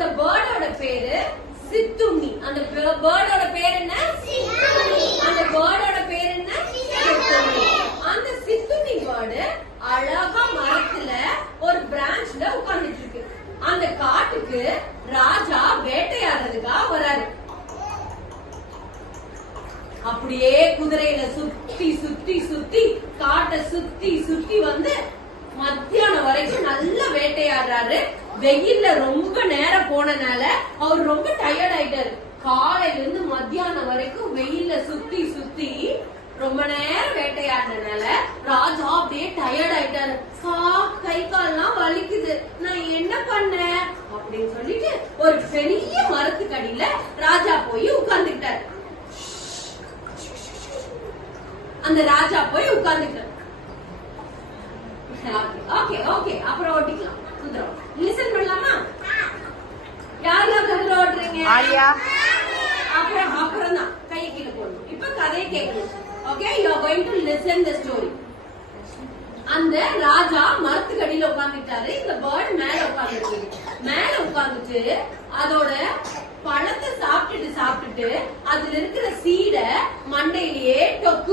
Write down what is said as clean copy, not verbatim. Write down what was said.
அந்த பேர்டோட பேரு சித்துண்ணி. அந்த பேர்டோட பேர் என்ன? அந்த பேர்டோட பேர் என்ன? சித்துண்ணி. அந்த சித்துண்ணி பேர்டு அழகா மரத்துல ஒரு பிரான்ச்ல உட்கார்ந்துட்டு இருக்கு. அந்த காட்டுக்கு ராஜா வேட்டையாடுறதுக்காக வராரு. அப்படியே குதிரையில சுத்தி சுத்தி சுத்தி காட்டை சுத்தி சுத்தி வந்து மத்தியானம் வரைக்கும் நல்லா வேட்டையாடுறாரு. வெயில்ல ரொம்ப நேரம் போனனால அவர் ரொம்ப டயர்ட் ஆயிட்டாரு. காலையில இருந்து மத்தியானம் வரைக்கும் வெயில்ல சுத்தி சுத்தி ரொம்ப நேரம் வேட்டையாடுறதுனால ராஜா அப்படியே டயர்ட் ஆயிட்டாரு. கை கால்லாம் வலிக்குது, நான் என்ன பண்ணேன் அப்படின்னு சொல்லிட்டு ஒரு பெரிய மரத்துக்கு அடியில ராஜா போய் உட்கார்ந்துட்டாரு. அந்த ராஜா போய் உட்கார்ந்துட்டாரு. ஓகே ஓகே, அப்புறம் ஓட்டிக்கலாம். சுந்தரம் லிசன் பண்ணலாமா? யாரெல்லாம் குதிரை ஓட்டுறீங்க? அப்புறம் தான் கையை கீழே போடணும். இப்ப கதையை கேட்கணும். Okay, you are going to listen the story. அந்த ராஜா மரத்துக்கு அடியில உட்கார்ந்துட்டாரு. இந்த பேர்ட் மேல உட்கார்ந்துச்சு. மேல உட்கார்ந்துட்டு அதோட பழத்தை சாப்பிட்டுட்டு அதுல இருக்கிற சீடை மண்டையிலேயே டொக்கு